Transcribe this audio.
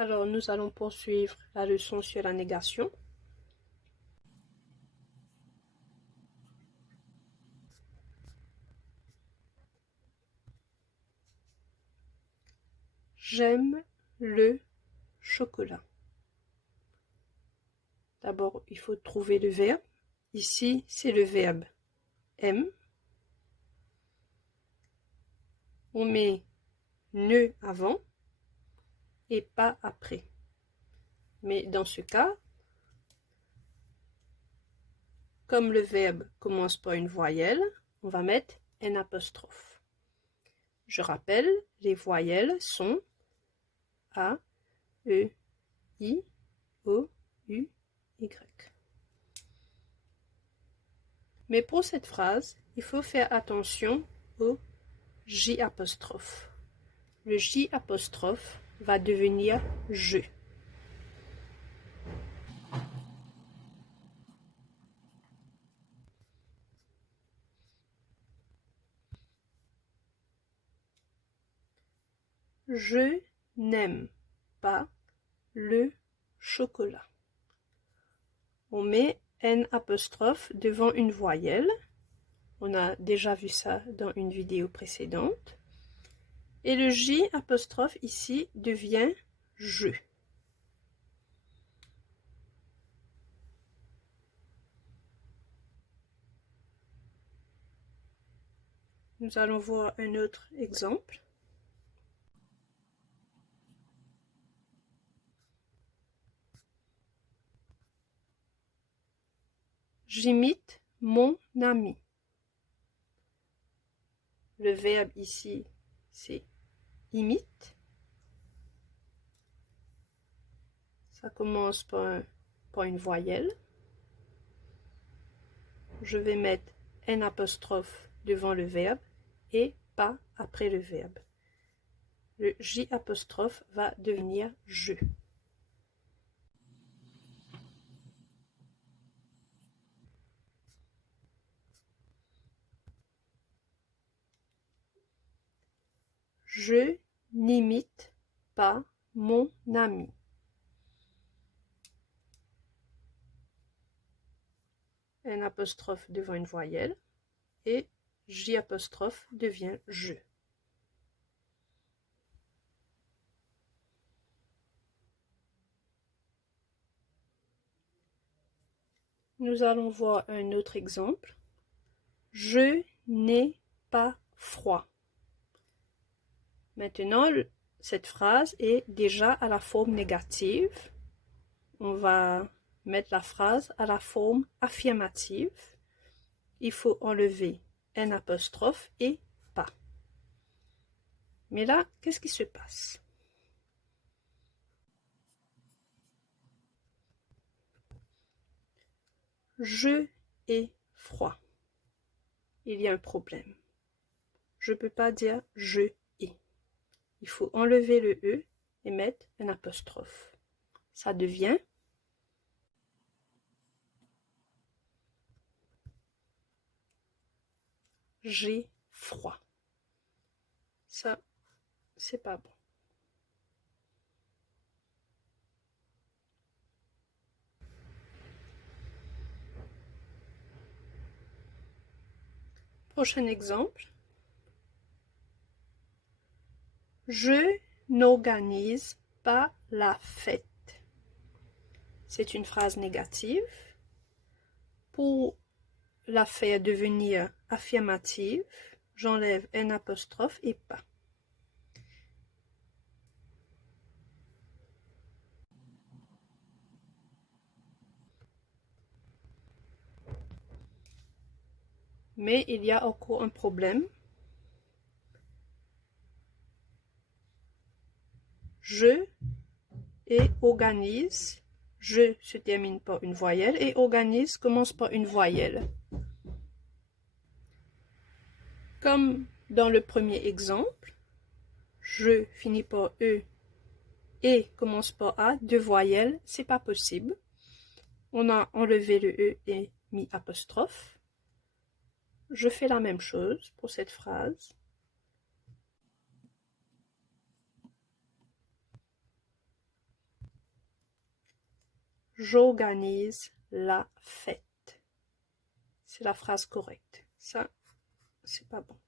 Alors, nous allons poursuivre la leçon sur la négation. J'aime le chocolat. D'abord, il faut trouver le verbe. Ici, c'est le verbe aime. On met ne avant et pas après. Mais dans ce cas, comme le verbe commence par une voyelle, on va mettre un apostrophe. Je rappelle, les voyelles sont A, E, I, O, U, Y. Mais pour cette phrase, il faut faire attention au J apostrophe. Le J apostrophe va devenir je. Je n'aime pas le chocolat. On met N apostrophe devant une voyelle. On a déjà vu ça dans une vidéo précédente. Et le J apostrophe ici devient je. Nous allons voir un autre exemple. J'imite mon ami. Le verbe ici, c'est imite. Ça commence par une voyelle. Je vais mettre un apostrophe devant le verbe et pas après le verbe. Le J apostrophe va devenir je. Je n'imite pas mon ami. Un apostrophe devant une voyelle et J apostrophe devient je. Nous allons voir un autre exemple. Je n'ai pas froid. Maintenant, cette phrase est déjà à la forme négative. On va mettre la phrase à la forme affirmative. Il faut enlever un apostrophe et pas. Mais là, qu'est-ce qui se passe? Je ai froid. Il y a un problème. Je ne peux pas dire je ai. Il faut enlever le E et mettre un apostrophe. Ça devient j'ai froid. Ça, c'est pas bon. Prochain exemple. Je n'organise pas la fête. C'est une phrase négative. Pour la faire devenir affirmative, j'enlève un apostrophe et pas. Mais il y a encore un problème. Je et organise. Je se termine par une voyelle et organise commence par une voyelle. Comme dans le premier exemple, je finis par E et commence par A, deux voyelles, c'est pas possible. On a enlevé le E et mis apostrophe. Je fais la même chose pour cette phrase. j'organise la fête. C'est la phrase correcte. Ça, c'est pas bon.